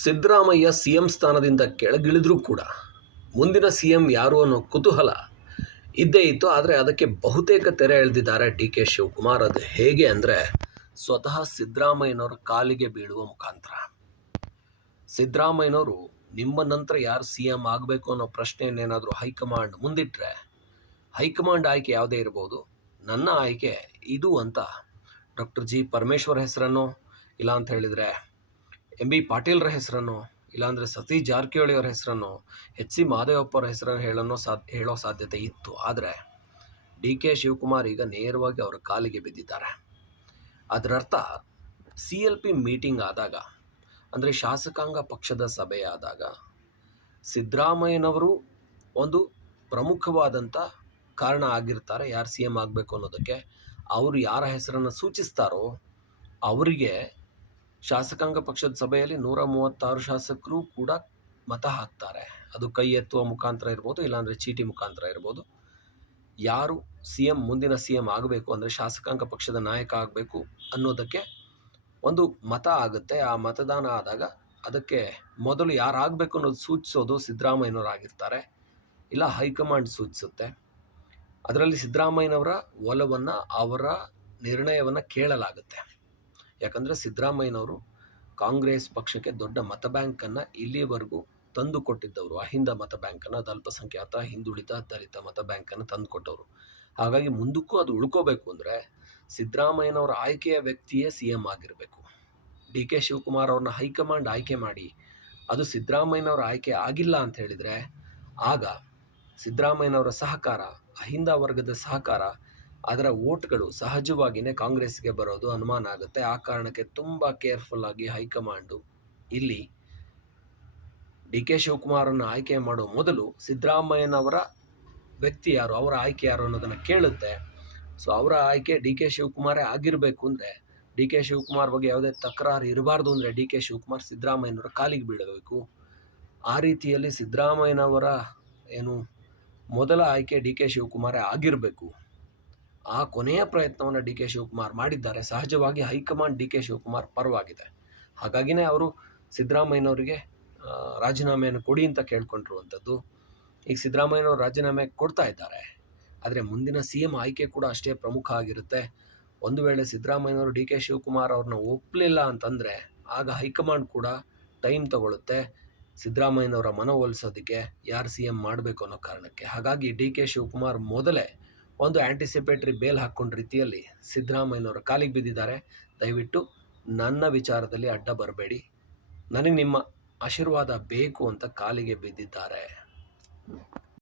Siddaramaiah CM ಸ್ಥಾನದಿಂದ ಕೆಳಗಿಳಿದ್ರೂ ಕೂಡ ಮುಂದಿನ ಸಿ.ಎಂ ಯಾರು ಅನ್ನೋ ಕುತೂಹಲ ಇದ್ದೇ ಇತ್ತು. ಆದರೆ ಅದಕ್ಕೆ ಬಹುತೇಕ ತೆರೆ ಎಳೆದಿದ್ದಾರೆ ಡಿ ಕೆ ಶಿವಕುಮಾರ್. ಅದು ಹೇಗೆ ಅಂದರೆ ಸ್ವತಃ ಸಿದ್ದರಾಮಯ್ಯನವರ ಕಾಲಿಗೆ ಬೀಳುವ ಮುಖಾಂತರ. ಸಿದ್ದರಾಮಯ್ಯನವರು ನಿಮ್ಮ ನಂತರ ಯಾರು ಸಿ.ಎಂ ಆಗಬೇಕು ಅನ್ನೋ ಪ್ರಶ್ನೆಯನ್ನೇನಾದರೂ ಹೈಕಮಾಂಡ್ ಮುಂದಿಟ್ಟರೆ, ಹೈಕಮಾಂಡ್ ಆಯ್ಕೆ ಯಾವುದೇ ಇರ್ಬೋದು, ನನ್ನ ಆಯ್ಕೆ ಇದು ಅಂತ ಡಾಕ್ಟರ್ ಜಿ ಪರಮೇಶ್ವರ್ ಹೆಸರನ್ನು, ಇಲ್ಲ ಅಂತ ಹೇಳಿದರೆ ಎಂ ಬಿ ಪಾಟೀಲ್ರ ಹೆಸರನ್ನು, ಇಲ್ಲಾಂದರೆ ಸತೀಶ್ ಜಾರಕಿಹೊಳಿ ಅವರ ಹೆಸರನ್ನು, ಎಚ್ ಸಿ ಮಹದೇವಪ್ಪ ಅವರ ಹೆಸರನ್ನು ಹೇಳೋ ಸಾಧ್ಯತೆ ಇತ್ತು. ಆದರೆ ಡಿ ಕೆ ಶಿವಕುಮಾರ್ ಈಗ ನೇರವಾಗಿ ಅವರ ಕಾಲಿಗೆ ಬಿದ್ದಿದ್ದಾರೆ. ಅದರರ್ಥ CLP ಮೀಟಿಂಗ್ ಆದಾಗ, ಅಂದರೆ ಶಾಸಕಾಂಗ ಪಕ್ಷದ ಸಭೆ ಆದಾಗ, ಸಿದ್ದರಾಮಯ್ಯನವರು ಒಂದು ಪ್ರಮುಖವಾದಂಥ ಕಾರಣ ಆಗಿರ್ತಾರೆ ಯಾರು ಸಿ.ಎಂ ಆಗಬೇಕು ಅನ್ನೋದಕ್ಕೆ. ಅವರು ಯಾರ ಹೆಸರನ್ನು ಸೂಚಿಸ್ತಾರೋ ಅವರಿಗೆ ಶಾಸಕಾಂಗ ಪಕ್ಷದ ಸಭೆಯಲ್ಲಿ 136 ಶಾಸಕರು ಕೂಡ ಮತ ಹಾಕ್ತಾರೆ. ಅದು ಕೈ ಎತ್ತುವ ಮುಖಾಂತರ ಇರ್ಬೋದು, ಇಲ್ಲಾಂದರೆ ಚೀಟಿ ಮುಖಾಂತರ ಇರ್ಬೋದು. ಯಾರು ಮುಂದಿನ ಸಿ.ಎಂ ಆಗಬೇಕು ಅಂದರೆ ಶಾಸಕಾಂಗ ಪಕ್ಷದ ನಾಯಕ ಆಗಬೇಕು ಅನ್ನೋದಕ್ಕೆ ಒಂದು ಮತ ಆಗುತ್ತೆ. ಆ ಮತದಾನ ಆದಾಗ ಅದಕ್ಕೆ ಮೊದಲು ಯಾರು ಆಗಬೇಕು ಅನ್ನೋದು ಸೂಚಿಸೋದು ಸಿದ್ದರಾಮಯ್ಯನವರಾಗಿರ್ತಾರೆ, ಇಲ್ಲ ಹೈಕಮಾಂಡ್ ಸೂಚಿಸುತ್ತೆ. ಅದರಲ್ಲಿ ಸಿದ್ದರಾಮಯ್ಯನವರ ಒಲವನ್ನು, ಅವರ ನಿರ್ಣಯವನ್ನು ಕೇಳಲಾಗುತ್ತೆ. ಯಾಕಂದರೆ ಸಿದ್ದರಾಮಯ್ಯನವರು ಕಾಂಗ್ರೆಸ್ ಪಕ್ಷಕ್ಕೆ ದೊಡ್ಡ ಮತ ಬ್ಯಾಂಕನ್ನು ಇಲ್ಲಿವರೆಗೂ ತಂದು ಕೊಟ್ಟಿದ್ದವರು. ಅಹಿಂದ ಮತ ಬ್ಯಾಂಕನ್ನು, ಅದು ಅಲ್ಪಸಂಖ್ಯಾತ, ಹಿಂದುಳಿದ, ದಲಿತ ಮತ ಬ್ಯಾಂಕನ್ನು ತಂದು ಕೊಟ್ಟವರು. ಹಾಗಾಗಿ ಮುಂದಕ್ಕೂ ಅದು ಉಳ್ಕೋಬೇಕು ಅಂದರೆ ಸಿದ್ದರಾಮಯ್ಯನವರ ಆಯ್ಕೆಯ ವ್ಯಕ್ತಿಯೇ ಸಿ.ಎಂ ಆಗಿರಬೇಕು. ಡಿ ಕೆ ಶಿವಕುಮಾರ್ ಅವ್ರನ್ನ ಹೈಕಮಾಂಡ್ ಆಯ್ಕೆ ಮಾಡಿ ಅದು ಸಿದ್ದರಾಮಯ್ಯನವರ ಆಯ್ಕೆ ಆಗಿಲ್ಲ ಅಂತ ಹೇಳಿದರೆ, ಆಗ ಸಿದ್ದರಾಮಯ್ಯನವರ ಸಹಕಾರ, ಅಹಿಂದ ವರ್ಗದ ಸಹಕಾರ, ಅದರ ವೋಟ್ಗಳು ಸಹಜವಾಗಿಯೇ ಕಾಂಗ್ರೆಸ್ಗೆ ಬರೋದು ಅನುಮಾನ ಆಗುತ್ತೆ. ಆ ಕಾರಣಕ್ಕೆ ತುಂಬ ಕೇರ್ಫುಲ್ಲಾಗಿ ಹೈಕಮಾಂಡು ಇಲ್ಲಿ ಡಿ ಕೆ ಶಿವಕುಮಾರನ್ನು ಆಯ್ಕೆ ಮಾಡೋ ಮೊದಲು ಸಿದ್ದರಾಮಯ್ಯನವರ ವ್ಯಕ್ತಿ ಯಾರು, ಅವರ ಆಯ್ಕೆ ಯಾರು ಅನ್ನೋದನ್ನು ಕೇಳುತ್ತೆ. ಸೊ ಅವರ ಆಯ್ಕೆ ಡಿ ಕೆ ಶಿವಕುಮಾರೇ ಆಗಿರಬೇಕು ಅಂದರೆ, ಡಿ ಕೆ ಶಿವಕುಮಾರ್ ಬಗ್ಗೆ ಯಾವುದೇ ತಕರಾರು ಇರಬಾರ್ದು ಅಂದರೆ ಡಿ ಕೆ ಶಿವಕುಮಾರ್ ಸಿದ್ದರಾಮಯ್ಯನವರ ಕಾಲಿಗೆ ಬೀಳಬೇಕು. ಆ ರೀತಿಯಲ್ಲಿ ಸಿದ್ದರಾಮಯ್ಯನವರ ಮೊದಲ ಆಯ್ಕೆ ಡಿ ಕೆ ಶಿವಕುಮಾರೇ ಆಗಿರಬೇಕು. ಆ ಕೊನೆಯ ಪ್ರಯತ್ನವನ್ನು ಡಿ ಕೆ ಶಿವಕುಮಾರ್ ಮಾಡಿದ್ದಾರೆ. ಸಹಜವಾಗಿ ಹೈಕಮಾಂಡ್ ಡಿ ಕೆ ಶಿವಕುಮಾರ್ ಪರವಾಗಿದೆ. ಹಾಗಾಗಿನೇ ಅವರು ಸಿದ್ದರಾಮಯ್ಯನವರಿಗೆ ರಾಜೀನಾಮೆಯನ್ನು ಕೊಡಿ ಅಂತ ಕೇಳ್ಕೊಂಡಿರುವಂಥದ್ದು. ಈಗ ಸಿದ್ದರಾಮಯ್ಯನವರು ರಾಜೀನಾಮೆ ಕೊಡ್ತಾ ಇದ್ದಾರೆ. ಆದರೆ ಮುಂದಿನ ಸಿ.ಎಂ ಆಯ್ಕೆ ಕೂಡ ಅಷ್ಟೇ ಪ್ರಮುಖ ಆಗಿರುತ್ತೆ. ಒಂದು ವೇಳೆ ಸಿದ್ದರಾಮಯ್ಯನವರು ಡಿ ಕೆ ಶಿವಕುಮಾರ್ ಅವ್ರನ್ನ ಒಪ್ಪಲಿಲ್ಲ ಅಂತಂದರೆ ಆಗ ಹೈಕಮಾಂಡ್ ಕೂಡ ಟೈಮ್ ತಗೊಳ್ಳುತ್ತೆ ಸಿದ್ದರಾಮಯ್ಯನವರ ಮನವೊಲಿಸೋದಕ್ಕೆ, ಯಾರು ಸಿ.ಎಂ ಮಾಡಬೇಕು ಅನ್ನೋ ಕಾರಣಕ್ಕೆ. ಹಾಗಾಗಿ ಡಿ ಕೆ ಶಿವಕುಮಾರ್ ಮೊದಲೇ ಒಂದು ಆ್ಯಂಟಿಸಿಪೇಟ್ರಿ ಬೇಲ್ ಹಾಕ್ಕೊಂಡ ರೀತಿಯಲ್ಲಿ ಸಿದ್ದರಾಮಯ್ಯನವರ ಕಾಲಿಗೆ ಬಿದ್ದಿದ್ದಾರೆ. ದಯವಿಟ್ಟು ನನ್ನ ವಿಚಾರದಲ್ಲಿ ಅಡ್ಡ ಬರಬೇಡಿ, ನನಗೆ ನಿಮ್ಮ ಆಶೀರ್ವಾದ ಬೇಕು ಅಂತ ಕಾಲಿಗೆ ಬಿದ್ದಿದ್ದಾರೆ.